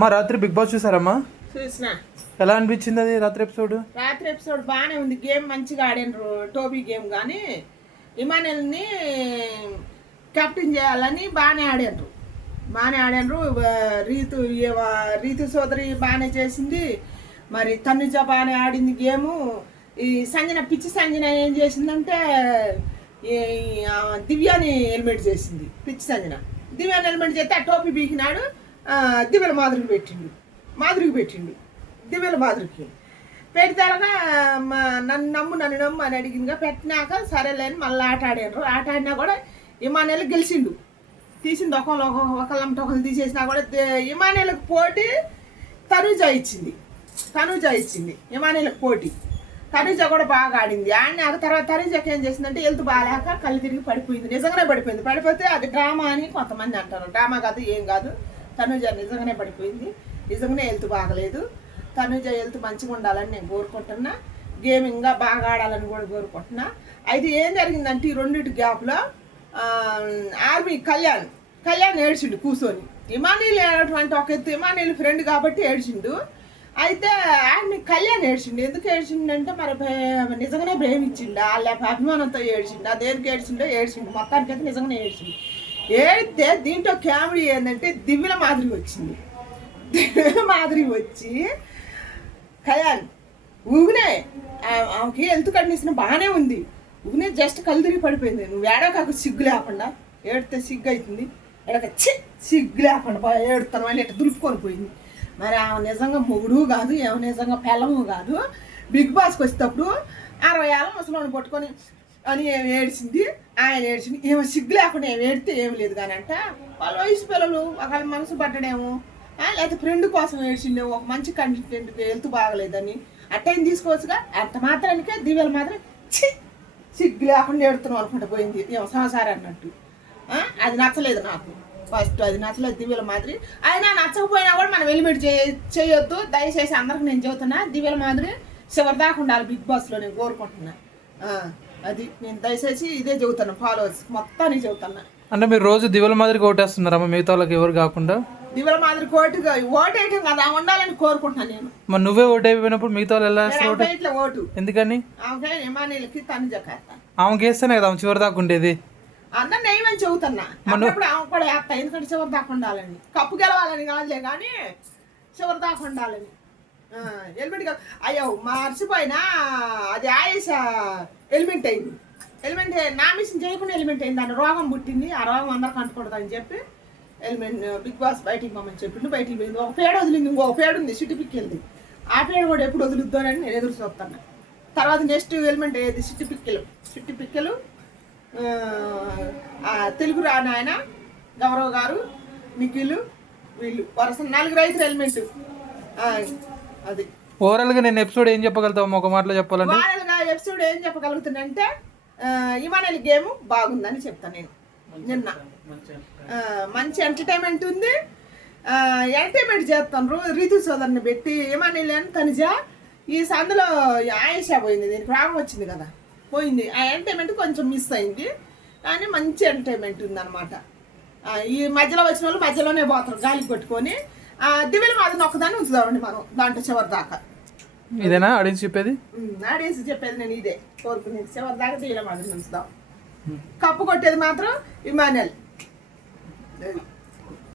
మా రాత్రి big boss చూసారమ్మా? చూసిన. ఎలా అనిపించింది అది రాత్రి ఎపిసోడ్? రాత్రి ఎపిసోడ్ బాగానే ఉంది. గేమ్ మంచిగా ఆడినరు. టోబీ గేమ్ కానీ ఇమానుయల్ని కెప్టెన్ చేయాలని బాగానే ఆడినరు. రీతు సోదరి బాగానే చేసింది. మరి తనుజ బాగానే ఆడింది గేము. ఈ పిచ్చి సంజన ఏం చేసిందంటే దివ్యాని ఎలిమినేట్ చేసింది. పిచ్చి సంజన దివ్యాని ఎలిమినేట్ చేస్తే ఆ టోపీ బీకినాడు. దివ్యల మాధురికి పెట్టిండు. దివ్యల మాధురికి పెడితేలాగా నన్ను నమ్ము అని అడిగిందిగా. పెట్టినాక సరేలేని మళ్ళీ ఆట ఆడినా కూడా ఇమానుయల్ గెలిచిండు. తీసిండు ఒకళ్ళంటే ఒకళ్ళు తీసేసినా కూడా ఇమానుయల్కి పోటీ తనుజ ఇచ్చింది. ఇమానుయల్కి పోటీ తనుజ కూడా బాగా ఆడింది. ఆడినాక తర్వాత తనుజకి ఏం చేసిందంటే హెల్త్ బాగాలేక కళ్ళు తిరిగి పడిపోయింది. నిజంగానే పడిపోతే అది డ్రామా అని కొంతమంది అంటారు. డ్రామా కాదు, ఏం కాదు. తనుజ నిజంగానే పడిపోయింది. నిజంగానే హెల్త్ బాగలేదు. తనుజ హెల్త్ మంచిగా ఉండాలని నేను కోరుకుంటున్నా. గేమింగ్గా బాగా ఆడాలని కూడా కోరుకుంటున్నా. అయితే ఏం జరిగిందంటే ఈ రెండింటి గ్యాప్లో ఆర్మీ కళ్యాణ్ ఏడ్చిండు కూర్చొని. ఇమానుయల్ ఏడటువంటి ఒక ఎత్తు, ఇమానుయల్ ఫ్రెండ్ కాబట్టి ఏడ్చిండు. అయితే ఆర్మీ కళ్యాణ్ ఏడ్చిండు. ఎందుకు ఏడ్చిండు అంటే మరి నిజంగానే ప్రేమించిండు, లేకపోతే అభిమానంతో ఏడ్చిండు. దేనికి ఏడ్చిండు మొత్తానికి అయితే నిజంగానే ఏడితే దీంట్లో కామెడీ ఏంటంటే దివ్యల మాదిరి వచ్చి కళ్యాణ్ ఊగినే ఆమెకి హెల్త్ కండిషన్ బాగానే ఉంది. ఊగినే జస్ట్ కళ్ళు తిరిగి పడిపోయింది. నువ్వు ఏడవకాకు సిగ్గు లేకుండా, ఏడితే సిగ్గు అవుతుంది, సిగ్గు లేకుండా ఏడుతాను అని ఇట్లా దులుపుకొని పోయింది. మరి ఆమె నిజంగా మొగుడు కాదు, ఏమో నిజంగా పెళ్ళము కాదు. బిగ్ బాస్కి వచ్చేటప్పుడు 60 ఏళ్ళ ముసలోని పట్టుకొని అని ఏమి ఏడ్చింది. ఆయన ఏడ్చింది. ఏమో సిగ్గు లేకుండా ఏమి ఏడితే ఏమి లేదు కానీ అంట వాళ్ళ వయసు పిల్లలు ఒకళ్ళ మనసు పడ్డడేమో, లేకపోతే ఫ్రెండ్ కోసం ఏడ్చిండే, ఒక మంచి కంటెంట్ హెల్త్ బాగలేదని అట్టేం తీసుకోవచ్చుగా. అంత మాత్రానికే దివ్యలు మాత్రం సిగ్గు లేకుండా ఏడుతున్నాం అనుకుంటా పోయింది. ఏమో సంసారం అన్నట్టు. అది నచ్చలేదు నాకు. ఫస్ట్ అది నచ్చలేదు దివ్యల మాదిరి. అయినా నచ్చకపోయినా కూడా మనం ఎలిమినేట్ చేయొద్దు. దయచేసి అందరికి నేను చెబుతున్నా, దివ్యల మాదిరి చివరి దాకా ఉండాలి బిగ్ బాస్లో నేను కోరుకుంటున్నా. అది నేను దయచేసి ఇదే చెబుతాను, ఫాలోవర్స్ మొత్తానికి చెబుతున్నా. అంటే మీరు రోజు దివ్యల మాదిరికి ఓటేస్తున్నారమ్మా మిగతా వాళ్ళకి ఎవరు కాకుండా? దివ్యల మాదిరి ఓటేయటం కదా ఉండాలని కోరుకుంటున్నాను నేను. మరి నువ్వే ఓటైపోయినప్పుడు మిగతా వాళ్ళు ఎలా వేస్తారు? ఇట్లా ఓటు ఎందుకని? ఆమె ఇమానుయల్కి తనుజ ఆమెకి వేస్తేనే కదా ఆమె చివరి దాకా ఉండేది. అందరు నేమని చెబుతున్నా. అప్పుడప్పుడు ఆమె కూడా వేస్తా, ఎందుకంటే చివరి దాకా ఉండాలని. కప్పు గెలవాలని కాదులే కానీ చివరి దాకా ఉండాలని. ఎలిమెంట్ అయ్యో మర్చిపోయినా, అది ఆయేష ఎలిమెంట్ అయింది. ఎలిమెంట్ నామినేషన్ చేయకుండా ఎలిమెంట్ అయింది. దాని రోగం పుట్టింది. ఆ రోగం అందరికి అంటకూడదని చెప్పి ఎలిమెంట్ బిగ్ బాస్ బయటికి పోమని చెప్పిండు. బయటికి పోయింది. ఒక పేడ వదిలింది, ఇంకొక పేడ ఉంది సిట్టి పిక్కెళ్ళి. ఆ పేడ కూడా ఎప్పుడు వదులుద్దానని నేను ఎదురు చూస్తాను. తర్వాత నెక్స్ట్ ఎలిమెంట్ అయ్యేది సిట్టి పిక్కెలు. తెలుగు రాని ఆయన గౌరవ్ గారు, నిఖిల్, వీళ్ళు వరుస 4 రైతులు ఎలిమెంట్. అది ఓవరాల్గా నేను ఎపిసోడ్ ఏం చెప్పగలుగుతావు ఒక మాటలో చెప్పాలంటే? ఓవరాల్గా ఎపిసోడ్ ఏం చెప్పగలుగుతుందంటే ఇమానుయల్ గేమ్ బాగుందని చెప్తాను నేను. నిన్న మంచి ఎంటర్టైన్మెంట్ ఉంది. ఎంటర్టైన్మెంట్ చేస్తాను రీతు సోదరిని పెట్టి. ఇమానుయల్ అని తనుజ ఈ సందులో ఆయేష పోయింది, దీనికి రాగం వచ్చింది కదా, పోయింది. ఆ ఎంటర్టైన్మెంట్ కొంచెం మిస్ అయింది కానీ మంచి ఎంటర్టైన్మెంట్ ఉందన్నమాట. ఈ మధ్యలో వచ్చిన వాళ్ళు మధ్యలోనే పోతారు గాలికి కొట్టుకొని. దివ్యల మాదిరి ఒక్కదాన్ని ఉంచుదామండి మనం దాంట్లో చివరి దాకా. ఇదేనా ఆడియన్స్ చెప్పేది? ఆడియన్స్ చెప్పేది నేను ఇదే కోరుకునేది. చివరి దాకా దివ్యల మాదిరి ఉంచుదాం. కప్పు కొట్టేది మాత్రం ఇమానుయల్.